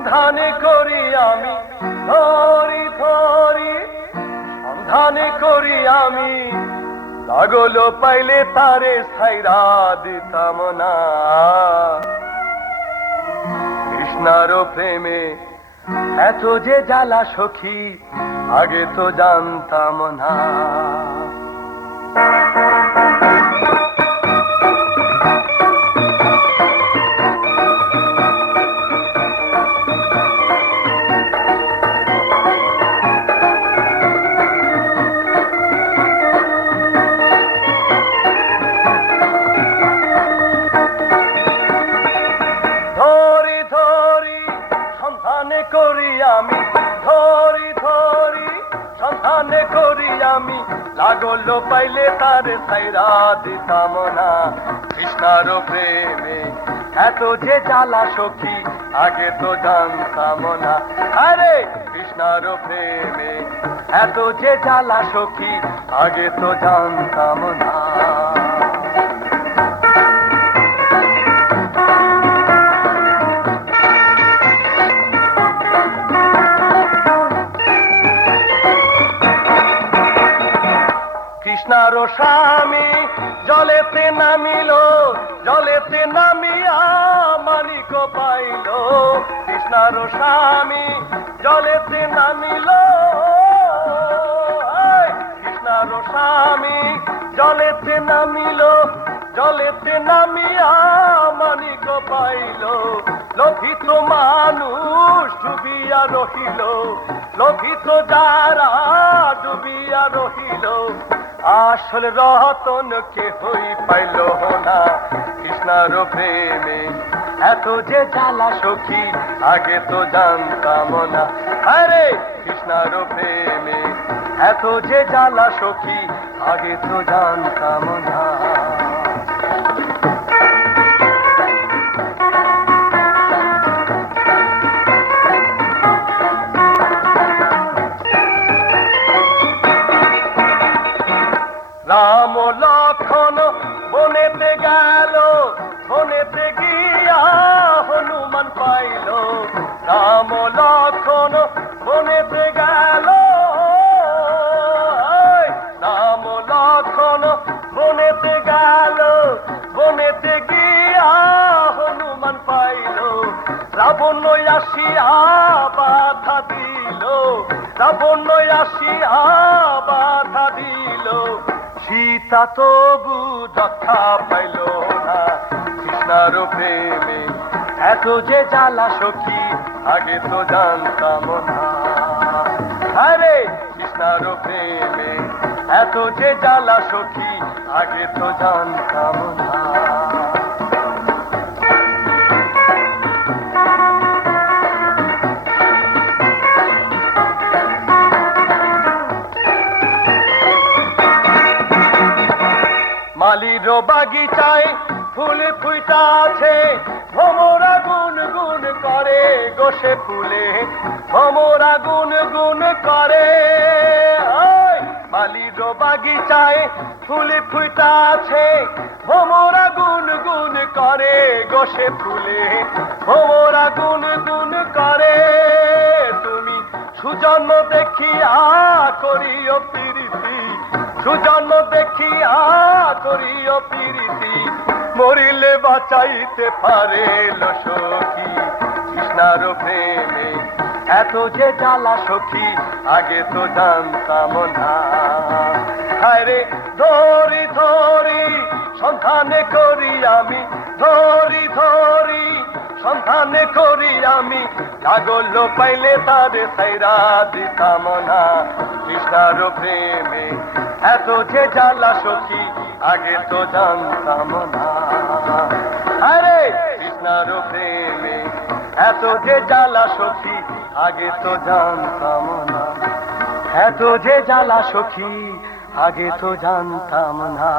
সন্ধানে করি আমি, ধরি ধরি। সন্ধানে করি আমি লাগল পাইলে তারে সাইরা দিতাম না। কৃষ্ণার প্রেমে এত যে জ্বালা সখী, আগে তো জানতাম না। আমি লাগল পাইলে তার সাইরা দিতাম না। কৃষ্ণার প্রেমে এত যে জ্বালা সখী, আগে তো জানতাম না। আরে কৃষ্ণার প্রেমে এত যে জ্বালা সখী, আগে তো জানতাম না। কৃষ্ণার স্বামী, জলেতে নামিল, জলেতে নামিয়া মানিক পাইল কৃষ্ণার স্বামী, জলেতে নামিল। কৃষ্ণার স্বামী, জলেতে নামিল, জলেতে নামিয়া মানিক পাইল লোভিত মানুষ ডুবিয়া রহিল, লোভিত যারা ডুবিয়া রহিল। আসল রতন কে হই পাইল না। কৃষ্ণার প্রেমে এত যে জ্বালা সখী, আগে তো জানতাম না। আরে, কৃষ্ণার প্রেমে এত যে জ্বালা সখী, আগে তো জানতাম না। আসিয়া বাধা দিল, রাবণ আসিয়া বাধা দিল। সীতা তবু রক্ষা পাইল না, কৃষ্ণার প্রেমে। এত যে জ্বালা সখী, আগে তো জানতাম না। আরে কৃষ্ণার প্রেমে। এত যে জ্বালা সখী, আগে তো জানতাম না। মালির বাগিচায় ফুল ফুইটা আছে। ভমরা গুন গুন করে, গোসে ফুলে। ভমরা গুন গুন করে মালির বাগিচায় ফুল ফুইটা আছে। ভমরা গুন গুন করে, গোসে ফুলে। ভমরা গুন গুন করে। তুমি সুজন্ম দেখিয়া করিও প্রীতি। সুজন্ম দেখিয়া করিও প্রীতি, মরিলে বাঁচাইতে পারে সখী। কৃষ্ণার প্রেমে এত যে জ্বালা সখী, আগে তো জানতাম না। আরে ধরি ধরি, সন্ধানে করি আমি, ধরি ধরি, সন্ধানে করি আমি কাগল পাইলে তার সাইরা দিতাম কৃষ্ণার প্রেমে এত যে জ্বালা সখী, আগে তো জানতাম না। আরে কৃষ্ণার প্রেমে এত যে জ্বালা সখী, আগে তো জানতাম না। এত যে জ্বালা সখী, আগে তো জানতাম না।